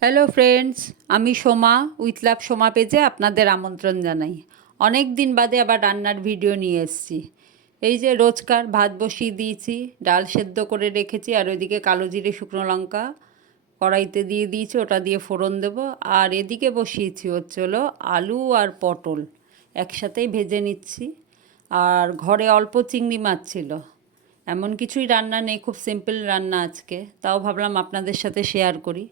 Hello friends, আমি Soma with love Soma পেজে আপনাদের আমন্ত্রণ জানাই। অনেক দিন বাদে আবার রান্নার ভিডিও নিয়ে এসেছি। এই যে রোজকার ভাত বসিয়ে দিয়েছি, ডাল সেদ্ধ করে রেখেছি, আর ওইদিকে কালো জিরে শুকনো লঙ্কা কড়াইতে দিয়ে দিয়েছি, ওটা দিয়ে ফোড়ন দেব। আর এদিকে বসিয়েছি হলো আলু আর পটল একসাথেই ভেজে নিচ্ছি। আর ঘরে অল্প চিংড়ি মাছ ছিল, এমন কিছুই রান্না নেই, খুব সিম্পল রান্না আজকে, তাও ভাবলাম আপনাদের সাথে শেয়ার করি।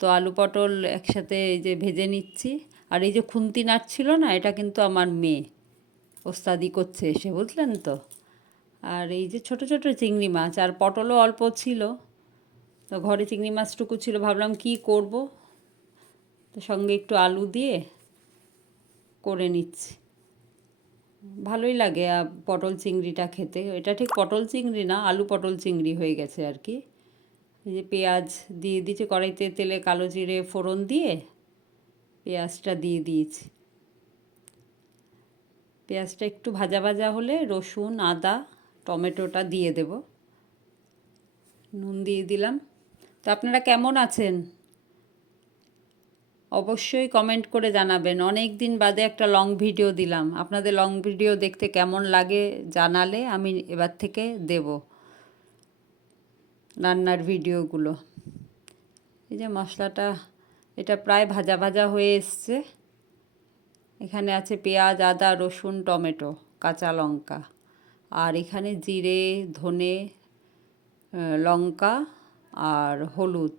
তো আলু পটল একসাথে এই যে ভেজে নিচ্ছি। আর এই যে খুন্তি নাড়ছিল না, এটা কিন্তু আমার মেয়ে ওস্তাদি করছে এসে, বুঝলেন তো। আর এই যে ছোট ছোট চিংড়ি মাছ, আর পটলও অল্প ছিল, তো ঘরে চিংড়ি মাছটুকু ছিল, ভাবলাম কি করব, তো সঙ্গে একটু আলু দিয়ে করে নিচ্ছি। ভালোই লাগে পটল চিংড়িটা খেতে। এটা ঠিক পটল চিংড়ি না, আলু পটল চিংড়ি হয়ে গেছে আর কি। এই যে পেঁয়াজ দিয়ে দিয়েছি কড়াইতে, তেলে কালো জিরে ফোড়ন দিয়ে পেঁয়াজটা দিয়ে দিয়েছি। পেঁয়াজটা একটু ভাজা ভাজা হলে রসুন আদা টমেটোটা দিয়ে দেব, নুন দিয়ে দিলাম। তো আপনারা কেমন আছেন অবশ্যই কমেন্ট করে জানাবেন। অনেক দিন বাদে একটা লং ভিডিও দিলাম, আপনাদের লং ভিডিও দেখতে কেমন লাগে জানালে আমি এবার থেকে দেব রান্নার ভিডিওগুলো। এই যে মশলাটা, এটা প্রায় ভাজা ভাজা হয়ে এসছে। এখানে আছে পেঁয়াজ আদা রসুন টমেটো কাঁচা লঙ্কা, আর এখানে জিরে ধনে লঙ্কা আর হলুদ,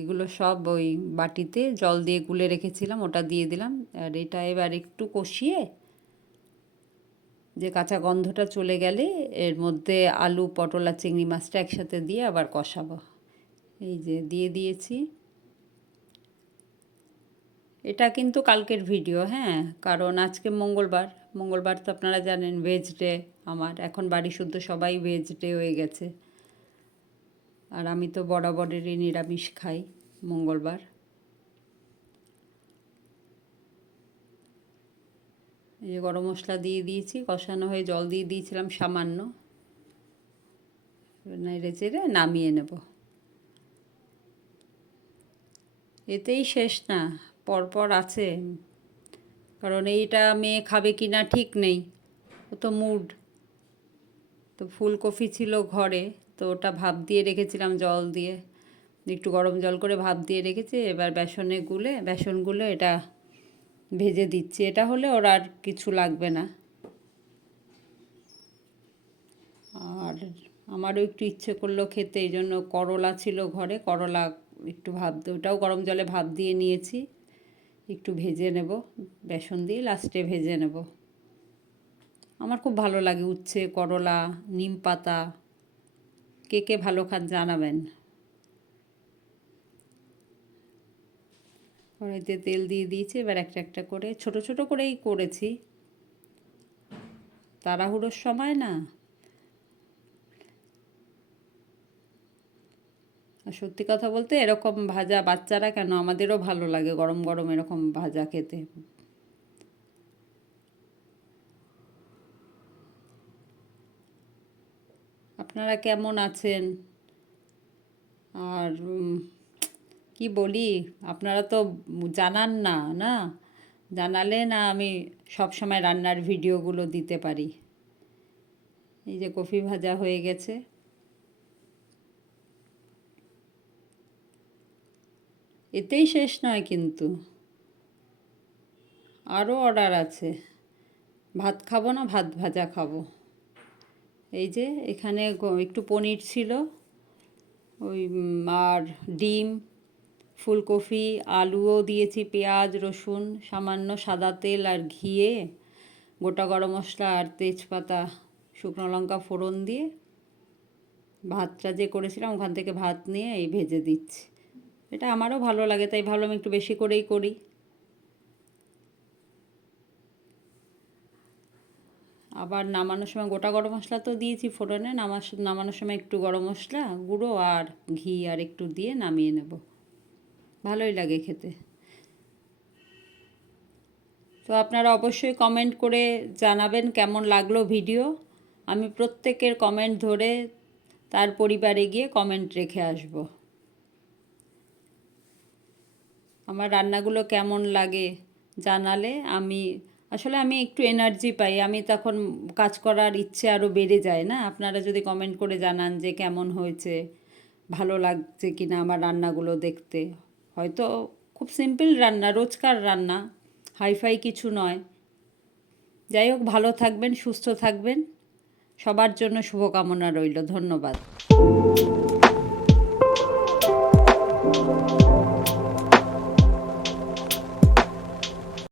এগুলো সব ওই বাটিতে জল দিয়ে গুলে রেখেছিলাম, ওটা দিয়ে দিলাম। আর এটা এবার একটু কষিয়ে, যে কাঁচা গন্ধটা চলে গেলে এর মধ্যে আলু পটল আর চিংড়ি মাছটা একসাথে দিয়ে আবার কষাবো। এই যে দিয়ে দিয়েছি। এটা কিন্তু কালকের ভিডিও, হ্যাঁ, কারণ আজকে মঙ্গলবার। মঙ্গলবার তো আপনারা জানেন ভেজ ডে, আমার এখন বাড়ি শুদ্ধ সবাই ভেজ ডে হয়ে গেছে। আর আমি তো বরাবরেরই নিরামিষ খাই মঙ্গলবার। এই যে গরম মশলা দিয়ে দিয়েছি, কষানো হয়ে জল দিয়ে দিয়েছিলাম সামান্য, নেড়ে চেড়ে নামিয়ে নেব। এতেই শেষ না, পরপর আছে, কারণ এইটা মেয়ে খাবে কি না ঠিক নেই, ও তো মুড। তো ফুলকপি ছিল ঘরে, তো ওটা ভাপ দিয়ে রেখেছিলাম জল দিয়ে, একটু গরম জল করে ভাপ দিয়ে রেখেছি। এবার বেসন গুলে এটা ভেজে দিচ্ছি। এটা হলে ওর আর কিছু লাগবে না। আর আমারও একটু ইচ্ছে করলো খেতে, এই জন্য করলা ছিল ঘরে, করলা একটু ওটাও গরম জলে ভাপ দিয়ে নিয়েছি, একটু ভেজে নেব বেসন দিয়ে, লাস্টে ভেজে নেব। আমার খুব ভালো লাগে উচ্ছে করলা নিম পাতা, কে কে ভালো খান জানাবেন। কড়াইতে তেল দিয়ে দিয়েছি, এবার একটা একটা করে ছোট ছোট করেই করেছি, তাড়াহুড়োর সময় না। আর সত্যি কথা বলতে এরকম ভাজা বাচ্চারা কেন, আমাদেরও ভালো লাগে গরম গরম এরকম ভাজা খেতে। আপনারা কেমন আছেন? আর কি বলি, আপনারা তো জানান না, না জানালে না আমি সব সময় রান্নার ভিডিওগুলো দিতে পারি। এই যে কফি ভাজা হয়ে গেছে। এতেই শেষ নয় কিন্তু, আরও অর্ডার আছে। ভাত খাবো না, ভাত ভাজা খাবো। এই যে এখানে একটু পনির ছিল, ওই আর ডিম ফুলকপি আলুও দিয়েছি, পেঁয়াজ রসুন সামান্য সাদা তেল আর ঘিয়ে গোটা গরম মশলা আর তেজপাতা শুকনো লঙ্কা ফোড়ন দিয়ে ভাতটা যে করেছিলাম ওখান থেকে ভাত নিয়ে এই ভেজে দিচ্ছি। এটা আমারও ভালো লাগে, তাই ভাবলাম একটু বেশি করেই করি। আবার নামানোর সময় গোটা গরম মশলা তো দিয়েছি ফোড়নে, নামানোর সময় একটু গরম মশলা গুঁড়ো আর ঘি আর একটু দিয়ে নামিয়ে নেব, ভালোই লাগে খেতে। তো আপনারা অবশ্যই কমেন্ট করে জানাবেন কেমন লাগলো ভিডিও। আমি প্রত্যেকের কমেন্ট ধরে তার পরিবারে গিয়ে কমেন্ট রেখে আসব। আমার রান্নাগুলো কেমন লাগে জানালে আমি একটু এনার্জি পাই, আমি তখন কাজ করার ইচ্ছে আরও বেড়ে যায় না? আপনারা যদি কমেন্ট করে জানান যে কেমন হয়েছে, ভালো লাগছে কি না আমার রান্নাগুলো দেখতে। হয়তো খুব সিম্পল রান্না, রোজকার রান্না, হাইফাই কিছু নয়। যাই হোক, ভালো থাকবেন, সুস্থ থাকবেন, সবার জন্য শুভকামনা রইল। ধন্যবাদ।